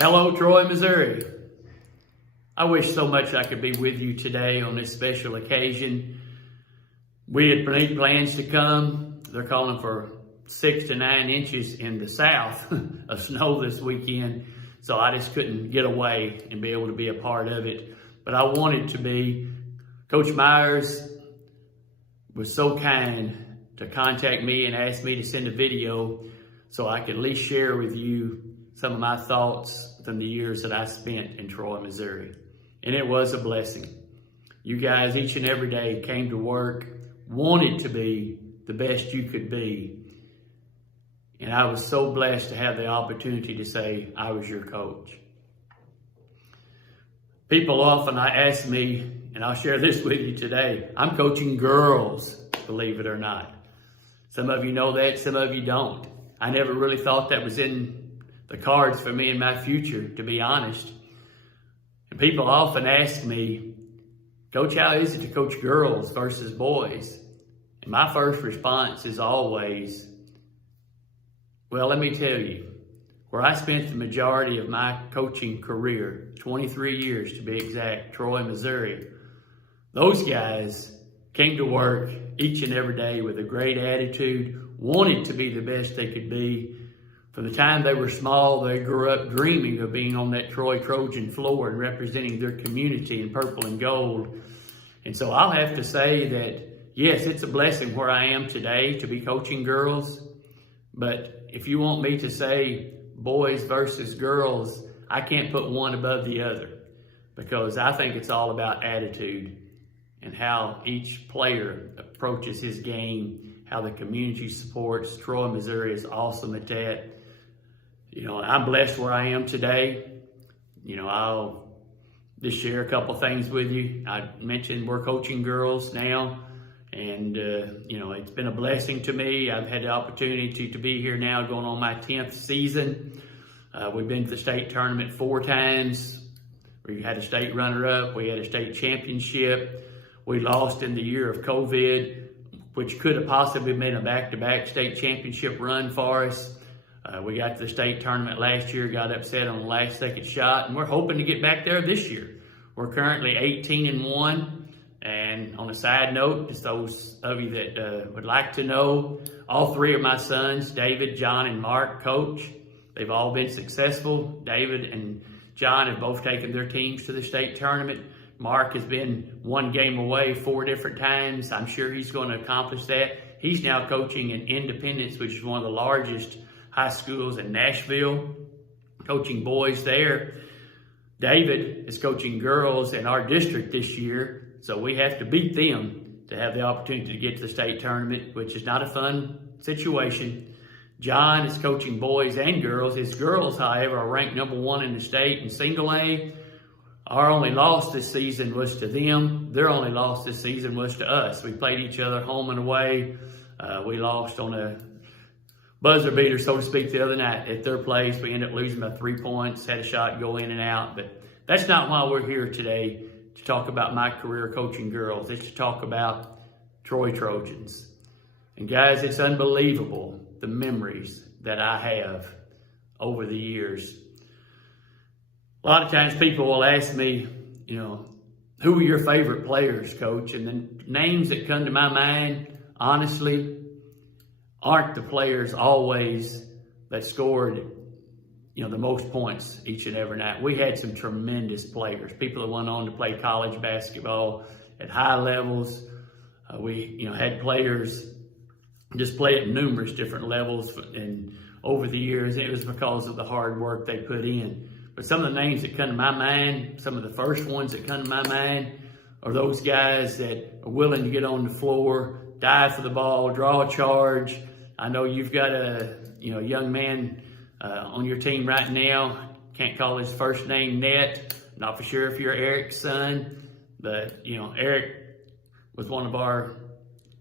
Hello, Troy, Missouri. I wish so much I could be with you today on this special occasion. We had made plans to come. They're calling for 6 to 9 inches in the south of snow this weekend, so I just couldn't get away and be able to be a part of it. But I wanted to be. Coach Myers was so kind to contact me and ask me to send a video so I could at least share with you some of my thoughts from the years that I spent in Troy, Missouri. And it was a blessing. You guys each and every day came to work, wanted to be the best you could be. And I was so blessed to have the opportunity to say I was your coach. People often ask me, and I'll share this with you today, I'm coaching girls, believe it or not. Some of you know that, some of you don't. I never really thought that was in the cards for me in my future, to be honest. And people often ask me, Coach, how is it to coach girls versus boys? And my first response is always, well, let me tell you, where I spent the majority of my coaching career, 23 years to be exact, Troy, Missouri, those guys came to work each and every day with a great attitude, wanted to be the best they could be. From the time they were small, they grew up dreaming of being on that Troy Trojan floor and representing their community in purple and gold. And so I'll have to say that, yes, it's a blessing where I am today to be coaching girls. But if you want me to say boys versus girls, I can't put one above the other, because I think it's all about attitude and how each player approaches his game, how the community supports. Troy, Missouri is awesome at that. You know, I'm blessed where I am today. You know, I'll just share a couple things with you. I mentioned we're coaching girls now, and, you know, it's been a blessing to me. I've had the opportunity to be here now going on my 10th season. We've been to the state tournament 4 times. We had a state runner-up. We had a state championship. We lost in the year of COVID, which could have possibly been a back-to-back state championship run for us. We got to the state tournament last year, got upset on the last second shot, and we're hoping to get back there this year. We're currently 18-1, and on a side note, just those of you that would like to know, all 3 of my sons, David, John, and Mark, coach. They've all been successful. David and John have both taken their teams to the state tournament. Mark has been 1 game away 4 different times. I'm sure he's going to accomplish that. He's now coaching in Independence, which is one of the largest high schools in Nashville, coaching boys there. David is coaching girls in our district this year, so we have to beat them to have the opportunity to get to the state tournament, which is not a fun situation. John is coaching boys and girls. His girls, however, are ranked #1 in the state in single A. Our only loss this season was to them. Their only loss this season was to us. We played each other home and away. We lost on a buzzer beater, so to speak, the other night at their place. We ended up losing by 3 points, had a shot go in and out. But that's not why we're here today to talk about my career coaching girls. It's to talk about Troy Trojans. And guys, it's unbelievable the memories that I have over the years. A lot of times people will ask me, you know, who are your favorite players, Coach? And the names that come to my mind, honestly, aren't the players always that scored, you know, the most points each and every night. We had some tremendous players, people that went on to play college basketball at high levels. We, you know, had players just play at numerous different levels and over the years. It was because of the hard work they put in. But some of the names that come to my mind, some of the first ones that come to my mind are those guys that are willing to get on the floor, dive for the ball, draw a charge. I know you've got a young man on your team right now. Can't call his first name Nett. Not for sure if you're Eric's son, but you know, Eric was one of our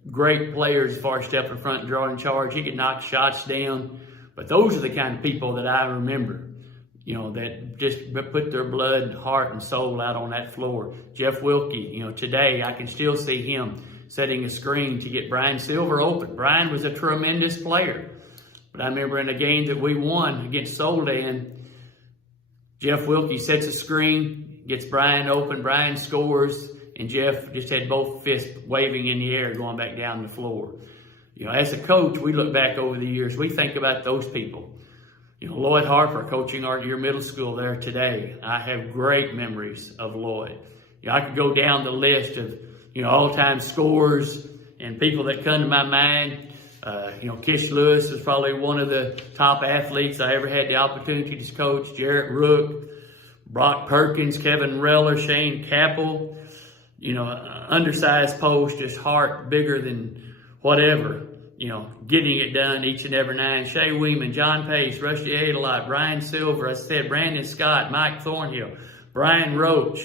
great players as far as stepping front and drawing charge. He could knock shots down. But those are the kind of people that I remember, you know, that just put their blood, heart, and soul out on that floor. Jeff Wilkie, you know, today I can still see him setting a screen to get Brian Silver open. Brian was a tremendous player. But I remember in a game that we won against Soldan, Jeff Wilkie sets a screen, gets Brian open, Brian scores, and Jeff just had both fists waving in the air going back down the floor. As a coach, we look back over the years, we think about those people. Lloyd Harper coaching your middle school there today. I have great memories of Lloyd. I could go down the list of, all-time scores and people that come to my mind. Kish Lewis was probably one of the top athletes I ever had the opportunity to coach. Jarrett Rook, Brock Perkins, Kevin Reller, Shane Capel. Undersized post, just heart bigger than whatever. Getting it done each and every night. Shea Weeman, John Pace, Rusty Adelot, Brian Silver, I said Brandon Scott, Mike Thornhill, Brian Roach,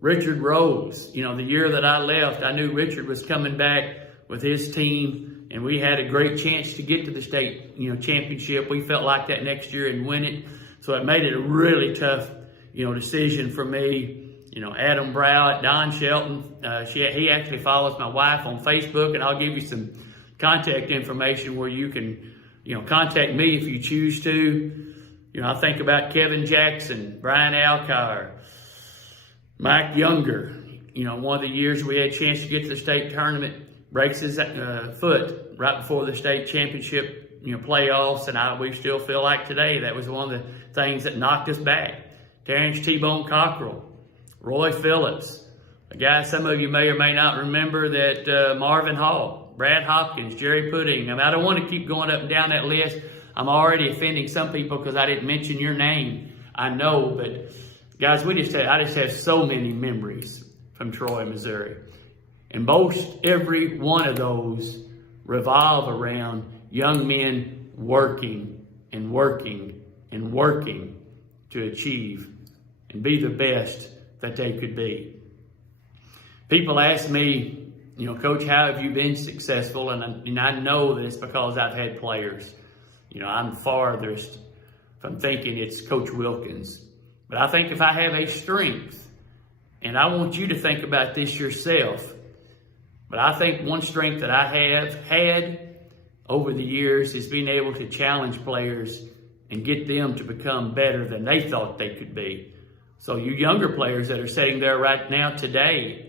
Richard Rose. The year that I left, I knew Richard was coming back with his team, and we had a great chance to get to the state, championship. We felt like that next year and win it. So it made it a really tough, decision for me. Adam Browett, Don Shelton, he actually follows my wife on Facebook, and I'll give you some contact information where you can, contact me if you choose to. I think about Kevin Jackson, Brian Alcar, Mike Younger. One of the years we had a chance to get to the state tournament, breaks his foot right before the state championship, playoffs, and we still feel like today that was one of the things that knocked us back. Terrence T-Bone Cockrell, Roy Phillips, a guy some of you may or may not remember, that Marvin Hall, Brad Hopkins, Jerry Pudding. I don't want to keep going up and down that list. I'm already offending some people because I didn't mention your name. I know, but guys, I just have so many memories from Troy, Missouri. And most every one of those revolve around young men working and working and working to achieve and be the best that they could be. People ask me, Coach, how have you been successful? And I know this because I've had players. I'm farthest from thinking it's Coach Wilkins. But I think if I have a strength, and I want you to think about this yourself, but I think one strength that I have had over the years is being able to challenge players and get them to become better than they thought they could be. So you younger players that are sitting there right now today,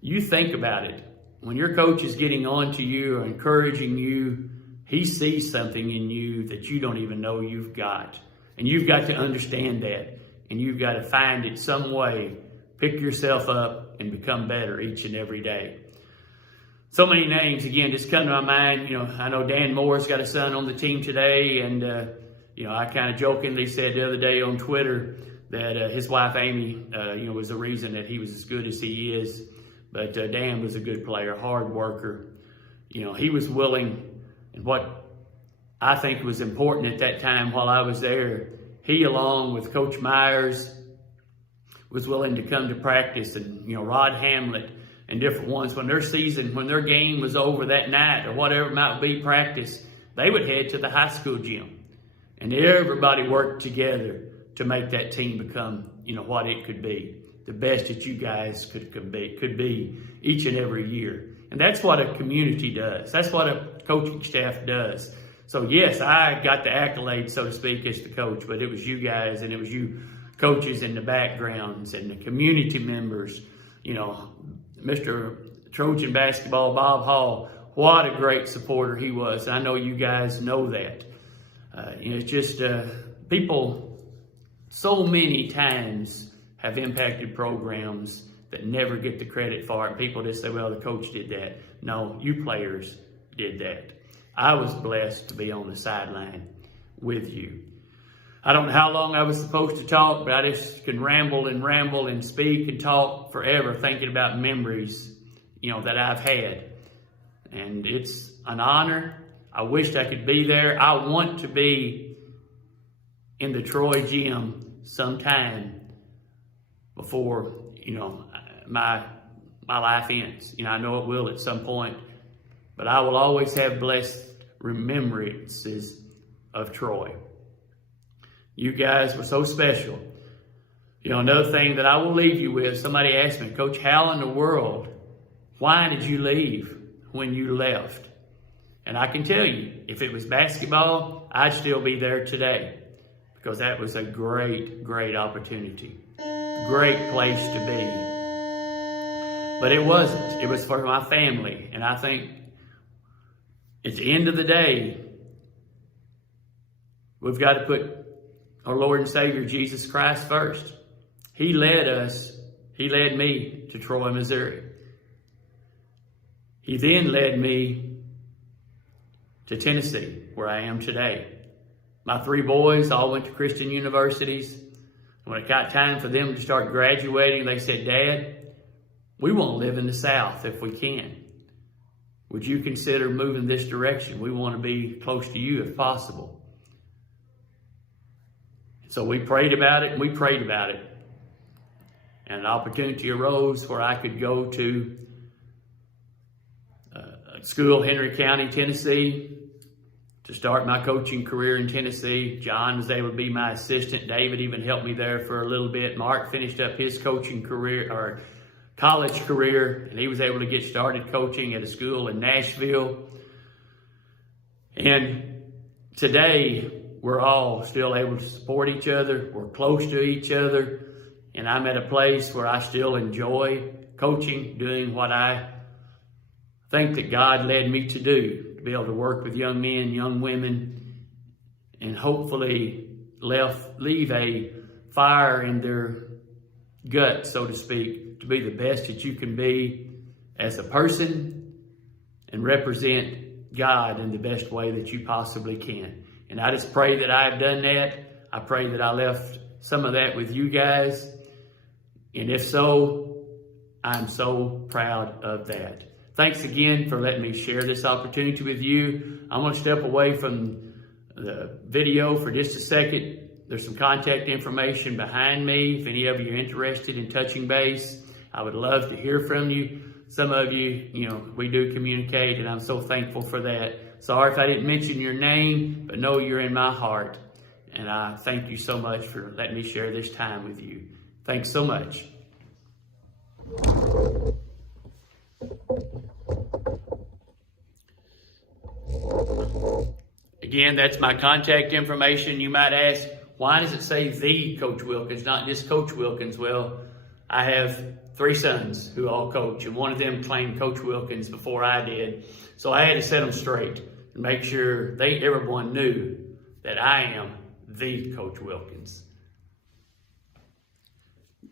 you think about it. When your coach is getting on to you or encouraging you, he sees something in you that you don't even know you've got. And you've got to understand that. And you've got to find it some way, pick yourself up and become better each and every day. So many names, again, just come to my mind. I know Dan Moore's got a son on the team today. And, I kind of jokingly said the other day on Twitter that his wife, Amy, was the reason that he was as good as he is. But Dan was a good player, hard worker. He was willing, and what I think was important at that time while I was there, he, along with Coach Myers, was willing to come to practice, and, Rod Hamlet and different ones, when their game was over that night or whatever it might be, practice, they would head to the high school gym. And everybody worked together to make that team become, what it could be. The best that you guys could be each and every year. And that's what a community does. That's what a coaching staff does. So yes, I got the accolades, so to speak, as the coach, but it was you guys, and it was you coaches in the backgrounds and the community members. Mr. Trojan Basketball, Bob Hall, what a great supporter he was. And I know you guys know that. It's just people so many times have impacted programs that never get the credit for it. People just say, well, the coach did that. No, you players did that. I was blessed to be on the sideline with you. I don't know how long I was supposed to talk, but I just can ramble and speak and talk forever thinking about memories, that I've had. And it's an honor. I wished I could be there. I want to be in the Troy gym sometime before, my life ends. I know it will at some point, but I will always have blessed remembrances of Troy. You guys were so special. Another thing that I will leave you with, somebody asked me, Coach, how in the world, why did you leave when you left? And I can tell you, if it was basketball, I'd still be there today. because that was a great, great opportunity. Great place to be. But it wasn't. It was for my family. And I think at the end of the day, we've got to put our Lord and Savior Jesus Christ first. He led me to Troy, Missouri. He then led me to Tennessee, where I am today. My 3 boys all went to Christian universities. When it got time for them to start graduating, they said, "Dad, we want to live in the South if we can. Would you consider moving this direction? We want to be close to you if possible." So we prayed about it, and we prayed about it. And an opportunity arose where I could go to a school, Henry County, Tennessee, to start my coaching career in Tennessee. John was able to be my assistant. David even helped me there for a little bit. Mark finished up his coaching career, or college career, and he was able to get started coaching at a school in Nashville. And today, we're all still able to support each other. We're close to each other. And I'm at a place where I still enjoy coaching, doing what I think that God led me to do, to be able to work with young men, young women, and hopefully leave a fire in their gut, so to speak, to be the best that you can be as a person and represent God in the best way that you possibly can. And I just pray that I've done that. I pray that I left some of that with you guys. And if so, I'm so proud of that. Thanks again for letting me share this opportunity with you. I'm going to step away from the video for just a second. There's some contact information behind me. If any of you are interested in touching base, I would love to hear from you. Some of you, we do communicate, and I'm so thankful for that. Sorry if I didn't mention your name, but know you're in my heart. And I thank you so much for letting me share this time with you. Thanks so much. Again, that's my contact information. You might ask, why does it say the Coach Wilkins, not just Coach Wilkins? Well, I have 3 sons who all coach, and one of them claimed Coach Wilkins before I did. So I had to set them straight and make sure everyone knew that I am the Coach Wilkins.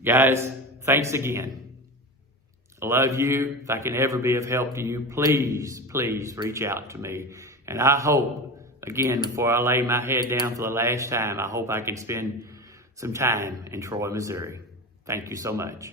Guys, thanks again. I love you. If I can ever be of help to you, please, please reach out to me. And I hope, again, before I lay my head down for the last time, I hope I can spend some time in Troy, Missouri. Thank you so much.